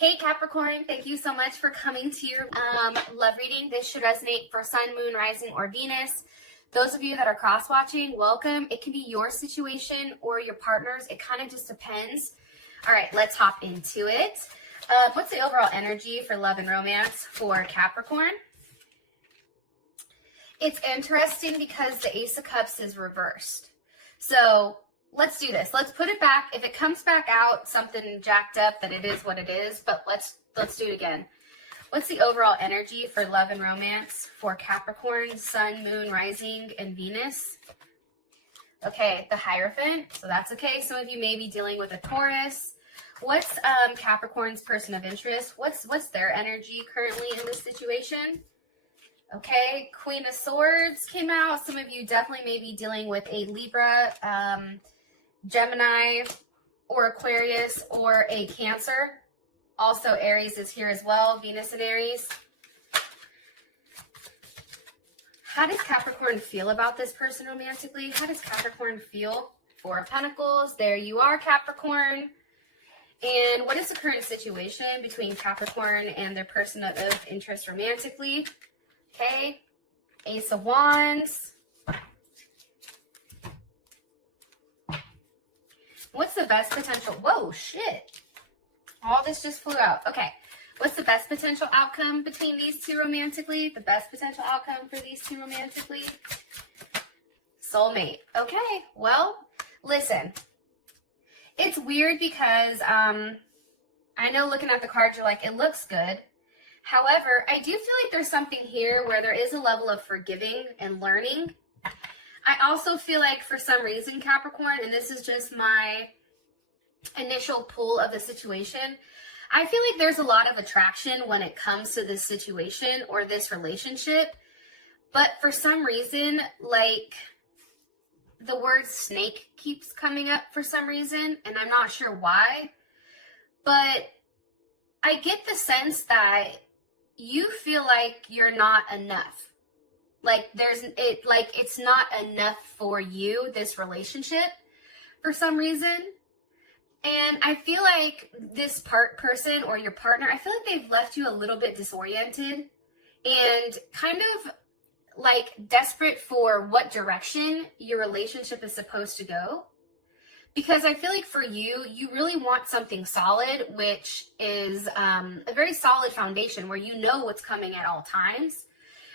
Hey Capricorn, thank you so much for coming to your love reading. This should resonate for Sun, Moon, Rising, or Venus. Those of you that are cross-watching, welcome. It can be your situation or your partner's. It kind of just depends. All right, let's hop into it. What's the overall energy for love and romance for Capricorn? It's interesting because the Ace of Cups is reversed. So let's do this. Let's put it back. If it comes back out something jacked up, then it is what it is. But let's do it again. What's the overall energy for love and romance for Capricorn, Sun, Moon, Rising, and Venus? Okay, the Hierophant. So that's okay. Some of you may be dealing with a Taurus. What's Capricorn's person of interest? What's their energy currently in this situation? Okay, Queen of Swords came out. Some of you definitely may be dealing with a Libra, Gemini, or Aquarius, or a Cancer. Also, Aries is here as well, Venus and Aries. How does Capricorn feel about this person romantically? How does Capricorn feel? Four of Pentacles, there you are, Capricorn. And what is the current situation between Capricorn and their person of interest romantically? Okay, Ace of Wands. What's the best potential? Whoa, shit. All this just flew out. Okay, what's the best potential outcome between these two romantically? The best potential outcome for these two romantically? Soulmate. Okay, well, listen. It's weird because I know looking at the cards, you're like, it looks good. However, I do feel like there's something here where there is a level of forgiving and learning. I also feel like for some reason, Capricorn, and this is just my initial pull of the situation, I feel like there's a lot of attraction when it comes to this situation or this relationship. But for some reason, like the word snake keeps coming up for some reason, and I'm not sure why. But I get the sense that you feel like you're not enough. Like it's not enough for you, this relationship, for some reason. And I feel like this person or your partner, I feel like they've left you a little bit disoriented and kind of like desperate for what direction your relationship is supposed to go. Because I feel like for you, you really want something solid, which is a very solid foundation where you know what's coming at all times.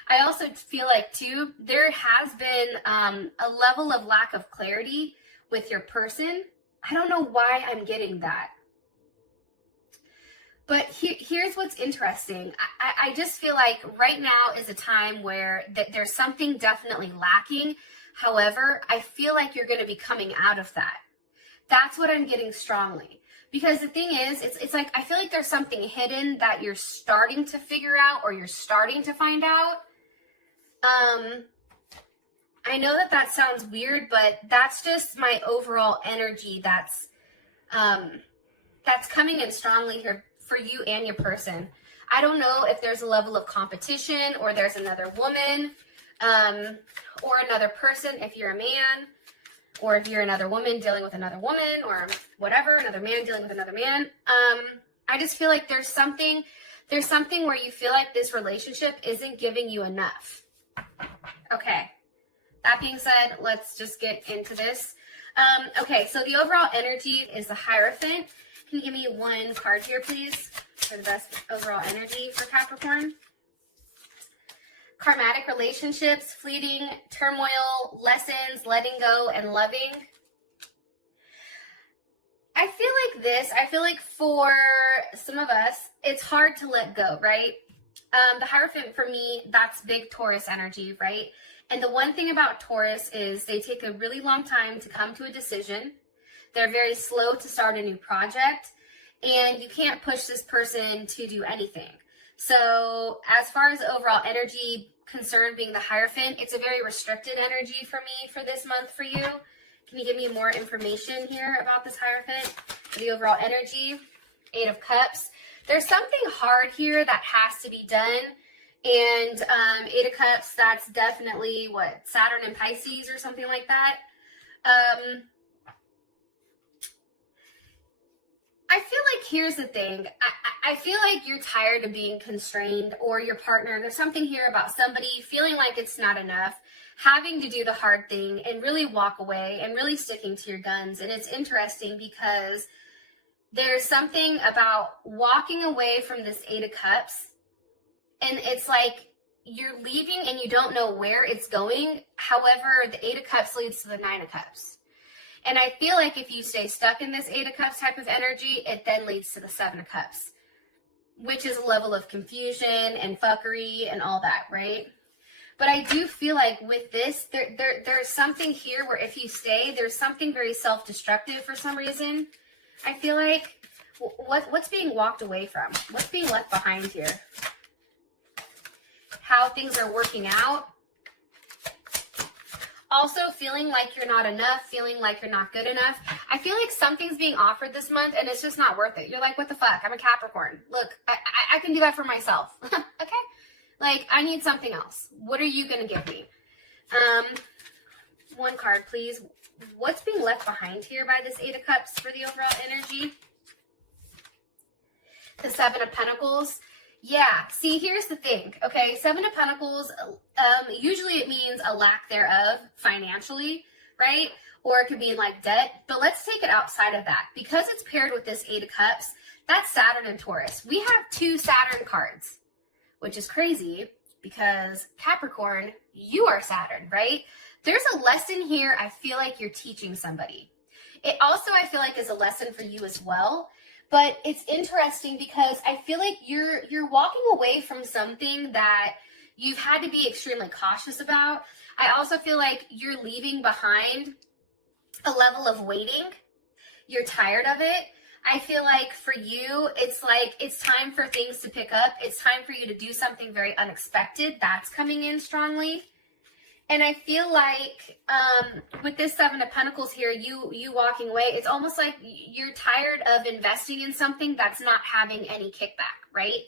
I also feel like, too, there has been a level of lack of clarity with your person. I don't know why I'm getting that. But here's what's interesting. I just feel like right now is a time where there's something definitely lacking. However, I feel like you're going to be coming out of that. That's what I'm getting strongly. Because the thing is, it's like I feel like there's something hidden that you're starting to figure out or you're starting to find out. I know that sounds weird, but that's just my overall energy that's coming in strongly here for you and your person. I don't know if there's a level of competition or there's another woman or another person if you're a man, or if you're another woman dealing with another woman, or whatever, another man dealing with another man. I just feel like there's something where you feel like this relationship isn't giving you enough. Okay. That being said, let's just get into this. Okay, so the overall energy is the Hierophant. Can you give me one card here, please, for the best overall energy for Capricorn? Karmatic relationships, fleeting, turmoil, lessons, letting go, and loving. I feel like for some of us, it's hard to let go, right? The Hierophant for me, that's big Taurus energy, right? And the one thing about Taurus is they take a really long time to come to a decision. They're very slow to start a new project, and you can't push this person to do anything. So as far as the overall energy concerned being the Hierophant, it's a very restricted energy for me for this month for you. Can you give me more information here about this Hierophant? The overall energy, Eight of Cups. There's something hard here that has to be done. And Eight of Cups, that's definitely what, Saturn and Pisces or something like that. I feel like here's the thing. I feel like you're tired of being constrained, or your partner, there's something here about somebody feeling like it's not enough, having to do the hard thing and really walk away and really sticking to your guns. And it's interesting because there's something about walking away from this Eight of Cups, and it's like you're leaving and you don't know where it's going. However, the Eight of Cups leads to the Nine of Cups. And I feel like if you stay stuck in this Eight of Cups type of energy, it then leads to the Seven of Cups, which is a level of confusion and fuckery and all that, right? But I do feel like with this, there's something here where if you stay, there's something very self-destructive for some reason. I feel like what's being walked away from? What's being left behind here? How things are working out. Also feeling like you're not enough, feeling like you're not good enough. I feel like something's being offered this month and it's just not worth it. You're like, what the fuck? I'm a Capricorn. Look, I can do that for myself. Okay? Like, I need something else. What are you going to give me? One card, please. What's being left behind here by this Eight of Cups for the overall energy? The Seven of Pentacles. Yeah, see, here's the thing, okay? Seven of Pentacles, usually it means a lack thereof financially, right? Or it could be like debt, but let's take it outside of that. Because it's paired with this Eight of Cups, that's Saturn and Taurus. We have two Saturn cards, which is crazy because Capricorn, you are Saturn, right? There's a lesson here I feel like you're teaching somebody. It also, I feel like, is a lesson for you as well. But it's interesting because I feel like you're walking away from something that you've had to be extremely cautious about. I also feel like you're leaving behind a level of waiting. You're tired of it. I feel like for you, it's like it's time for things to pick up. It's time for you to do something very unexpected. That's coming in strongly. And I feel like with this Seven of Pentacles here, you walking away, it's almost like you're tired of investing in something that's not having any kickback, right?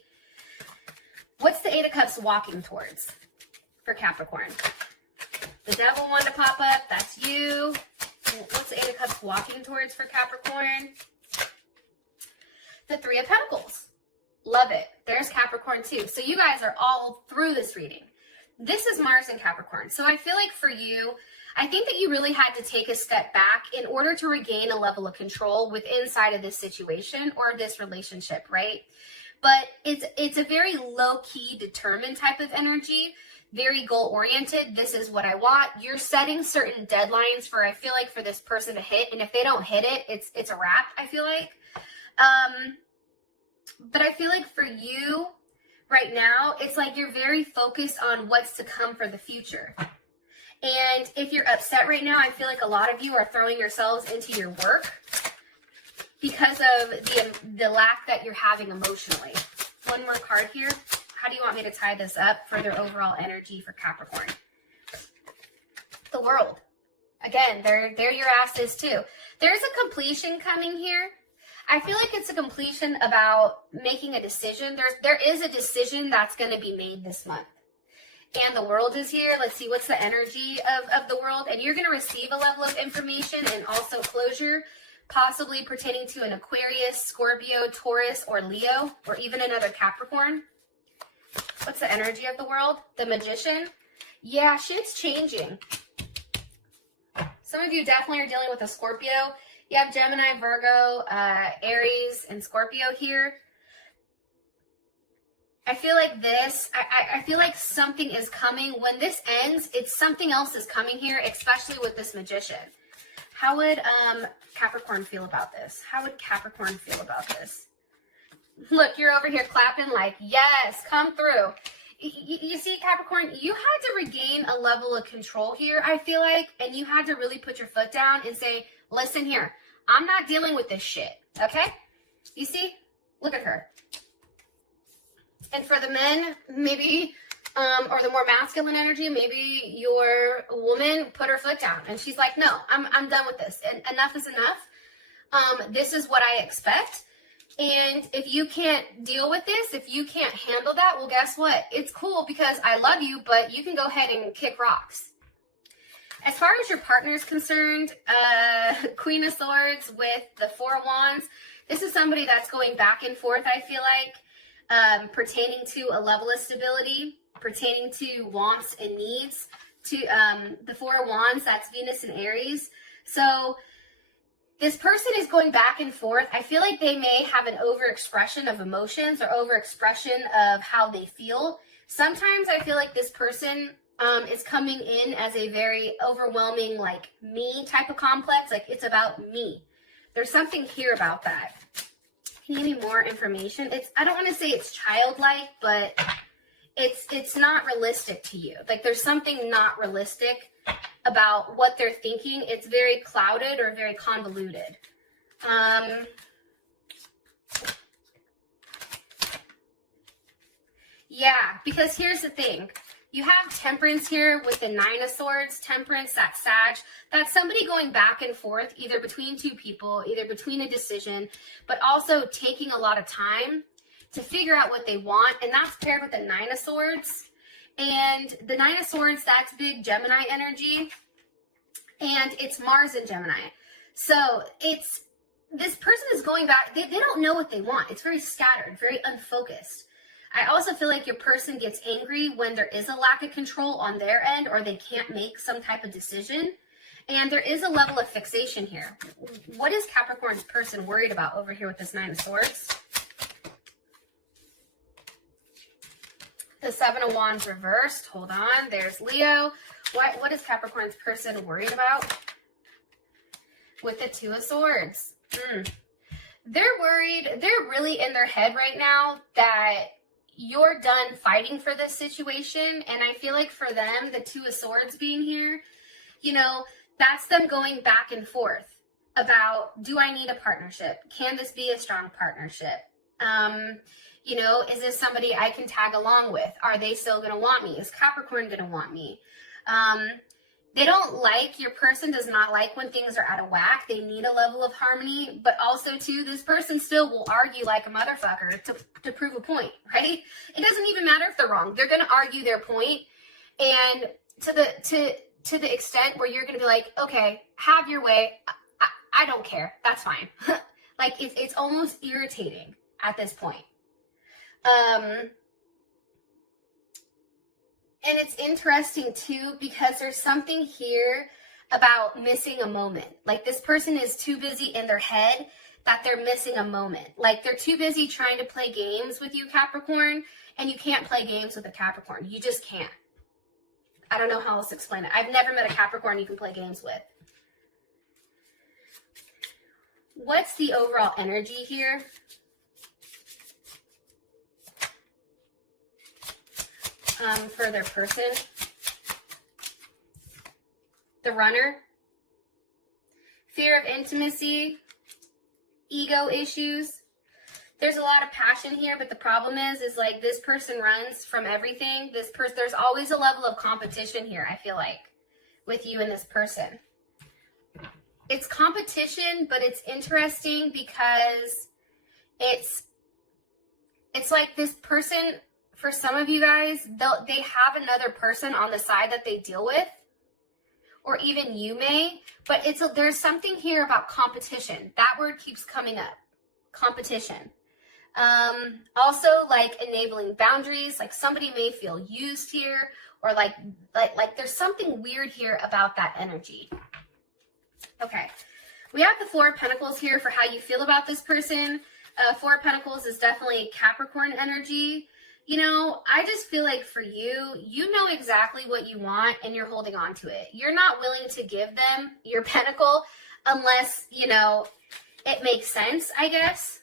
What's the Eight of Cups walking towards for Capricorn? The Devil wanted to pop up. That's you. What's the Eight of Cups walking towards for Capricorn? The Three of Pentacles. Love it. There's Capricorn too. So you guys are all through this reading. This is Mars and Capricorn. So I feel like for you, I think that you really had to take a step back in order to regain a level of control inside of this situation or this relationship, right? But it's a very low-key, determined type of energy, very goal-oriented. This is what I want. You're setting certain deadlines for, I feel like, for this person to hit. And if they don't hit it, it's a wrap, I feel like. But I feel like for you, right now, it's like you're very focused on what's to come for the future. And if you're upset right now, I feel like a lot of you are throwing yourselves into your work because of the lack that you're having emotionally. One more card here. How do you want me to tie this up for their overall energy for Capricorn? The World. Again, they're your asses too. There's a completion coming here. I feel like it's a completion about making a decision. There is a decision that's going to be made this month. And the World is here. Let's see, what's the energy of the World? And you're going to receive a level of information and also closure, possibly pertaining to an Aquarius, Scorpio, Taurus, or Leo, or even another Capricorn. What's the energy of the World? The Magician. Yeah, shit's changing. Some of you definitely are dealing with a Scorpio. You have Gemini, Virgo, Aries, and Scorpio here. I feel like this, I feel like something is coming. When this ends, it's something else is coming here, especially with this Magician. How would Capricorn feel about this? How would Capricorn feel about this? Look, you're over here clapping like, yes, come through. You see, Capricorn, you had to regain a level of control here, I feel like, and you had to really put your foot down and say, listen here, I'm not dealing with this shit, okay? You see? Look at her. And for the men, maybe, or the more masculine energy, maybe your woman put her foot down. And she's like, no, I'm done with this. And enough is enough. This is what I expect. And if you can't deal with this, if you can't handle that, well, guess what? It's cool because I love you, but you can go ahead and kick rocks. As far as your partner is concerned, Queen of Swords with the Four of Wands, This is somebody that's going back and forth, I feel like, pertaining to a level of stability, pertaining to wants and needs. To the Four of Wands, that's Venus and Aries. So this person is going back and forth. I feel like they may have an overexpression of emotions or overexpression of how they feel. Sometimes I feel like this person is coming in as a very overwhelming, like, me type of complex. Like, it's about me. There's something here about that. Can you give me more information? I don't want to say it's childlike, but it's not realistic to you. Like, there's something not realistic about what they're thinking. It's very clouded or very convoluted. Yeah, because here's the thing. You have Temperance here with the Nine of Swords. Temperance, that's Sag. That's somebody going back and forth, either between two people, either between a decision, but also taking a lot of time to figure out what they want. And that's paired with the Nine of Swords. And the Nine of Swords, that's big Gemini energy. And it's Mars in Gemini. So this person is going back. They don't know what they want. It's very scattered, very unfocused. I also feel like your person gets angry when there is a lack of control on their end, or they can't make some type of decision. And there is a level of fixation here. What is Capricorn's person worried about over here with this Nine of Swords? The Seven of Wands reversed. Hold on. There's Leo. What is Capricorn's person worried about? With the Two of Swords. They're worried. They're really in their head right now that you're done fighting for this situation. And I feel like for them, the Two of Swords being here, you know, that's them going back and forth about, do I need a partnership? Can this be a strong partnership? You know, is this somebody I can tag along with? Are they still going to want me? Is Capricorn going to want me? They don't like, your person does not like when things are out of whack. They need a level of harmony, but also too, this person still will argue like a motherfucker to prove a point, right? It doesn't even matter if they're wrong. They're going to argue their point, and to the extent where you're going to be like, okay, have your way. I don't care. That's fine. Like, it's almost irritating at this point. And it's interesting too, because there's something here about missing a moment. Like, this person is too busy in their head that they're missing a moment. Like, they're too busy trying to play games with you, Capricorn, and you can't play games with a Capricorn. You just can't. I don't know how else to explain it. I've never met a Capricorn you can play games with. What's the overall energy here? For their person. The Runner. Fear of intimacy. Ego issues. There's a lot of passion here, but the problem is like, this person runs from everything. There's always a level of competition here, I feel like, with you and this person. It's competition, but it's interesting because it's like this person, for some of you guys, they have another person on the side that they deal with, or even you may, but there's something here about competition. That word keeps coming up. Competition. Also, like, enabling boundaries. Like, somebody may feel used here, or like there's something weird here about that energy. Okay, we have the Four of Pentacles here for how you feel about this person. Four of Pentacles is definitely Capricorn energy. You know, I just feel like for you, you know exactly what you want and you're holding on to it. You're not willing to give them your pentacle unless, you know, it makes sense, I guess.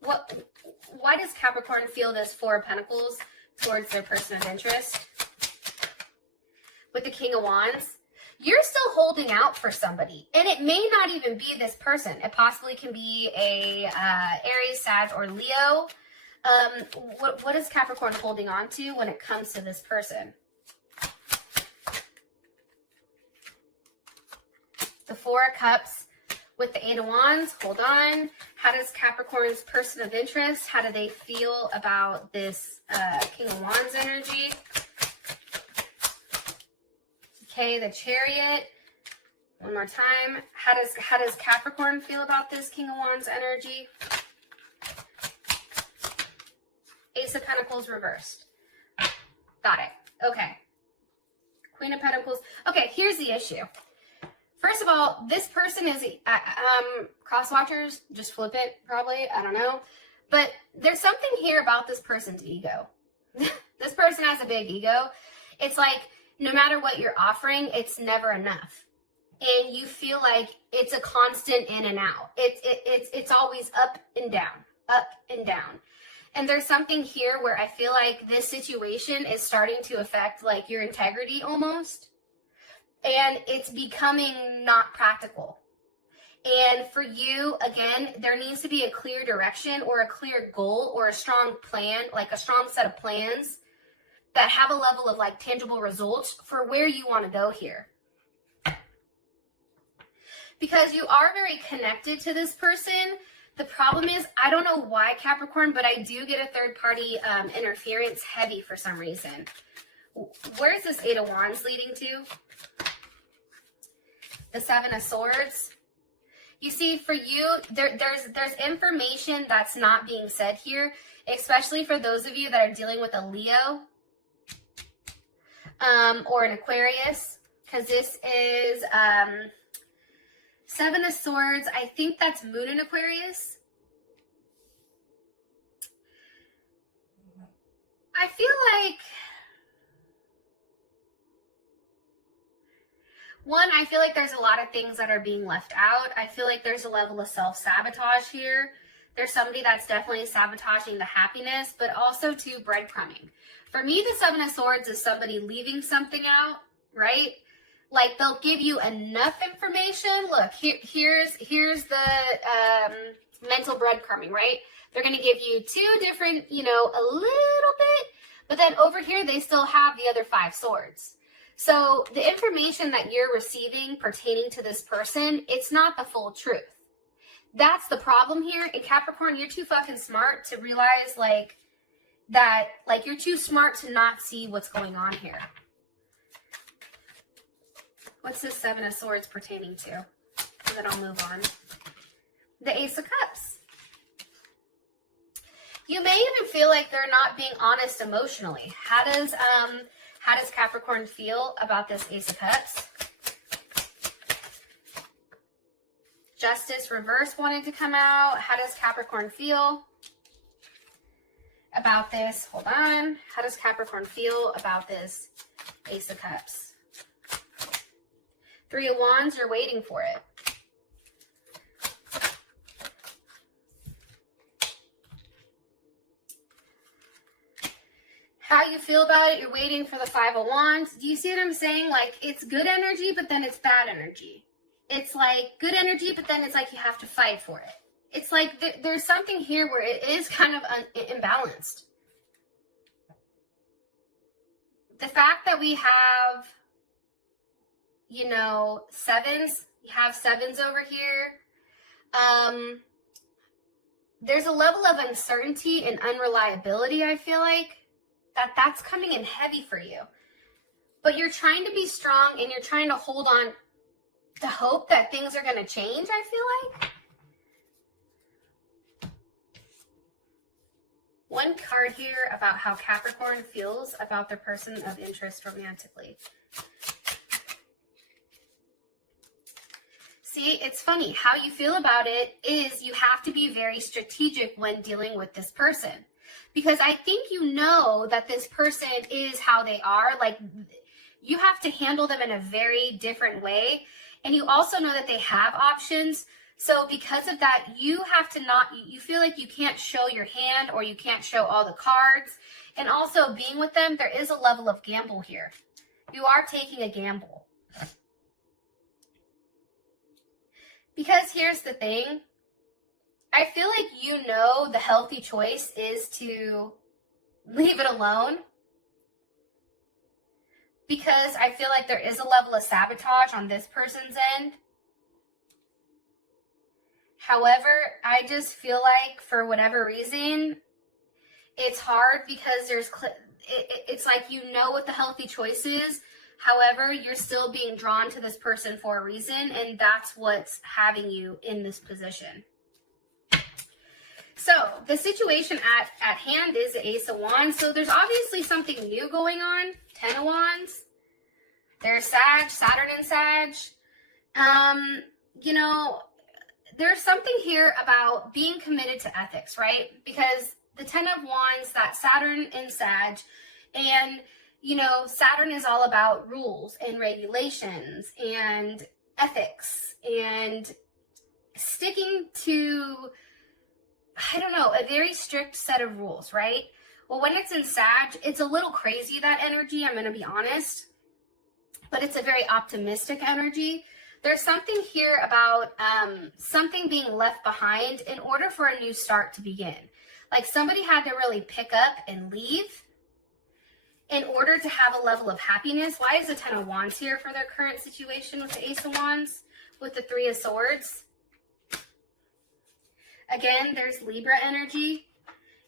Why does Capricorn feel this Four of Pentacles towards their person of interest? With the King of Wands, you're still holding out for somebody, and it may not even be this person. It possibly can be a Aries, Sag, or Leo. What is Capricorn holding on to when it comes to this person? The Four of Cups with the Eight of Wands. Hold on. How does Capricorn's person of interest, how do they feel about this King of Wands energy? Okay, the Chariot. One more time. How does Capricorn feel about this King of Wands energy? Ace of Pentacles reversed. Got it. Okay. Queen of Pentacles. Okay, here's the issue. First of all, this person is, cross watchers, just flip it, probably, I don't know. But there's something here about this person's ego. This person has a big ego. It's like, no matter what you're offering, it's never enough. And you feel like it's a constant in and out. It's always up and down, up and down. And there's something here where I feel like this situation is starting to affect like your integrity almost. And it's becoming not practical. And for you, again, there needs to be a clear direction or a clear goal or a strong plan, like a strong set of plans that have a level of like tangible results for where you want to go here. Because you are very connected to this person. The problem is, I don't know why, Capricorn, but I do get a third-party interference heavy for some reason. Where is this Eight of Wands leading to? The Seven of Swords. You see, for you, there's information that's not being said here, especially for those of you that are dealing with a Leo or an Aquarius, because this is Seven of Swords. I think that's Moon in Aquarius. I feel like, one, I feel like there's a lot of things that are being left out. I feel like there's a level of self-sabotage here. There's somebody that's definitely sabotaging the happiness, but also too breadcrumbing. For me, the Seven of Swords is somebody leaving something out, right? Like they'll give you enough information. Look, here's the mental breadcrumbing, right? They're going to give you two different, a little bit, but then over here, they still have the other 5 swords. So the information that you're receiving pertaining to this person, it's not the full truth. That's the problem here. In Capricorn, you're too fucking smart to realize you're too smart to not see what's going on here. What's this Seven of Swords pertaining to? And then I'll move on. The Ace of Cups. You may even feel like they're not being honest emotionally. How does Capricorn feel about this Ace of Cups? Justice reverse wanted to come out. How does Capricorn feel about this? Hold on. How does Capricorn feel about this Ace of Cups? 3 of Wands, you're waiting for it. How you feel about it, you're waiting for the 5 of Wands. Do you see what I'm saying? Like, it's good energy, but then it's bad energy. It's like good energy, but then it's like you have to fight for it. It's like there's something here where it is kind of imbalanced. The fact that we have, sevens, you have sevens over here. There's a level of uncertainty and unreliability, I feel like, that's coming in heavy for you. But you're trying to be strong and you're trying to hold on to hope that things are going to change, I feel like. One card here about how Capricorn feels about their person of interest romantically. See, it's funny. How you feel about it is you have to be very strategic when dealing with this person. Because I think you know that this person is how they are. Like, you have to handle them in a very different way. And you also know that they have options. So because of that, you have to you feel like you can't show your hand or you can't show all the cards. And also being with them, there is a level of gamble here. You are taking a gamble. Because here's the thing. I feel like the healthy choice is to leave it alone. Because I feel like there is a level of sabotage on this person's end. However, I just feel like for whatever reason, it's hard because it's like what the healthy choice is. However, you're still being drawn to this person for a reason, and that's what's having you in this position. So the situation at hand is the Ace of Wands. So there's obviously something new going on. 10 of Wands. There's Saturn and Sag. You know, there's something here about being committed to ethics, right? Because the 10 of Wands, that Saturn and Sag, and, you know, Saturn is all about rules and regulations and ethics and sticking to, I don't know, a very strict set of rules, right? Well, when it's in Sag, it's a little crazy, that energy, I'm going to be honest, but it's a very optimistic energy. There's something here about something being left behind in order for a new start to begin. Like somebody had to really pick up and leave in order to have a level of happiness. Why is the 10 of Wands here for their current situation with the Ace of Wands, with the 3 of Swords? Again, there's Libra energy.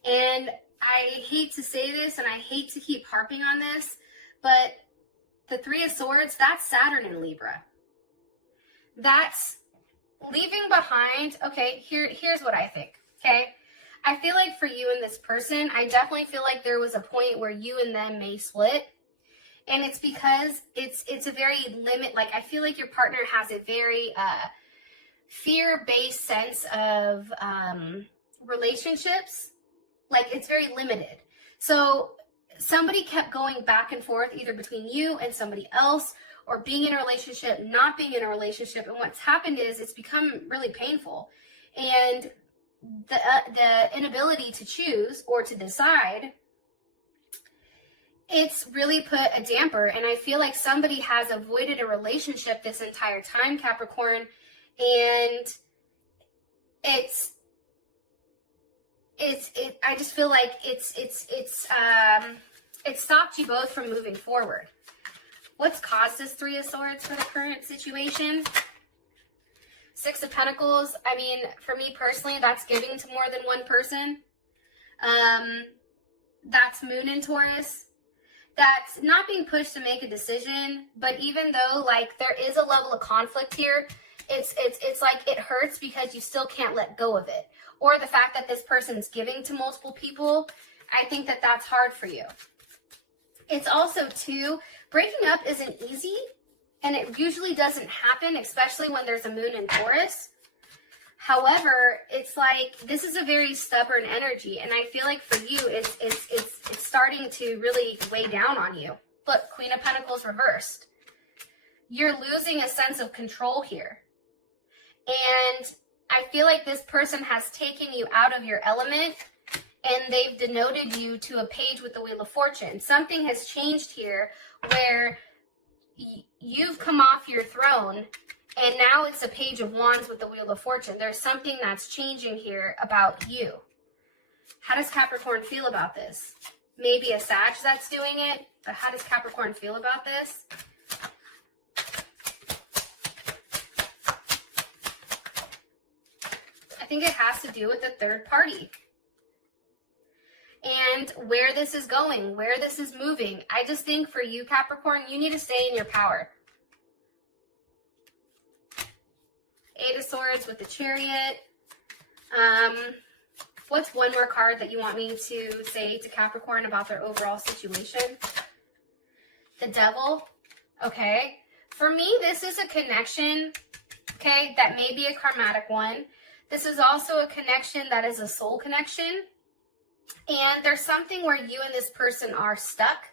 And I hate to say this and I hate to keep harping on this, but the 3 of Swords, that's Saturn in Libra. That's leaving behind. Okay, here's what I think, okay? I feel like for you and this person, I definitely feel like there was a point where you and them may split. And it's because it's a very like, I feel like your partner has a very fear-based sense of relationships. Like, it's very limited. So somebody kept going back and forth either between you and somebody else, or being in a relationship, not being in a relationship. And what's happened is it's become really painful. And the inability to choose or to decide, it's really put a damper. And I feel like somebody has avoided a relationship this entire time, Capricorn. And I just feel like it stopped you both from moving forward. What's caused this 3 of Swords for the current situation? 6 of Pentacles. I mean, for me personally, that's giving to more than one person. That's Moon in Taurus. That's not being pushed to make a decision, but even though, like, there is a level of conflict here, it's like it hurts because you still can't let go of it. Or the fact that this person's giving to multiple people, I think that that's hard for you. It's also, too, breaking up isn't easy, and it usually doesn't happen, especially when there's a Moon in Taurus. However, it's like this is a very stubborn energy, and I feel like for you, it's starting to really weigh down on you. Look, Queen of Pentacles reversed. You're losing a sense of control here. And I feel like this person has taken you out of your element, and they've denoted you to a page with the Wheel of Fortune. Something has changed here where you've come off your throne, and now it's a Page of Wands with the Wheel of Fortune. There's something that's changing here about you. How does Capricorn feel about this? Maybe a Sag that's doing it, but how does Capricorn feel about this? I think it has to do with the third party. And where this is going, where this is moving. I just think for you, Capricorn, you need to stay in your power. 8 of Swords with the Chariot. What's one more card that you want me to say to Capricorn about their overall situation? The Devil. Okay. For me, this is a connection, okay, that may be a karmatic one. This is also a connection that is a soul connection. And there's something where you and this person are stuck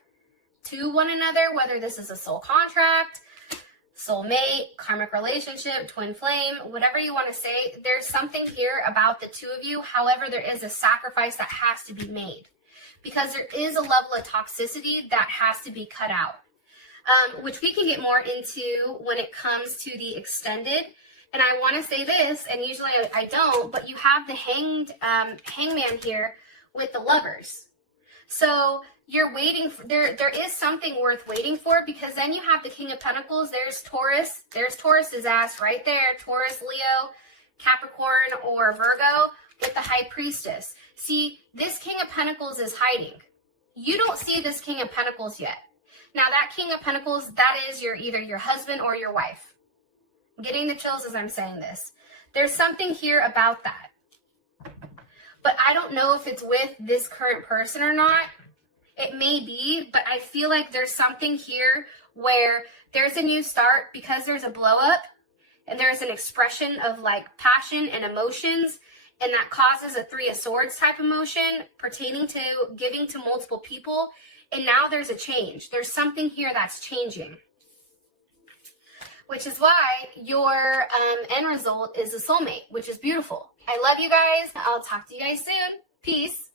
to one another, whether this is a soul contract, soulmate, karmic relationship, twin flame, whatever you want to say. There's something here about the two of you. However, there is a sacrifice that has to be made because there is a level of toxicity that has to be cut out, which we can get more into when it comes to the extended. And I want to say this, and usually I don't, but you have the hangman here with the Lovers. So you're waiting for, there is something worth waiting for, because then you have the King of Pentacles. There's Taurus. There's Taurus's ass right there. Taurus, Leo, Capricorn, or Virgo with the High Priestess. See, this King of Pentacles is hiding. You don't see this King of Pentacles yet. Now that King of Pentacles, that is either your husband or your wife. I'm getting the chills as I'm saying this. There's something here about that. but I don't know if it's with this current person or not. It may be, but I feel like there's something here where there's a new start because there's a blow up and there's an expression of like passion and emotions, and that causes a 3 of Swords type emotion pertaining to giving to multiple people. And now there's a change. There's something here that's changing, which is why your end result is a soulmate, which is beautiful. I love you guys. I'll talk to you guys soon. Peace.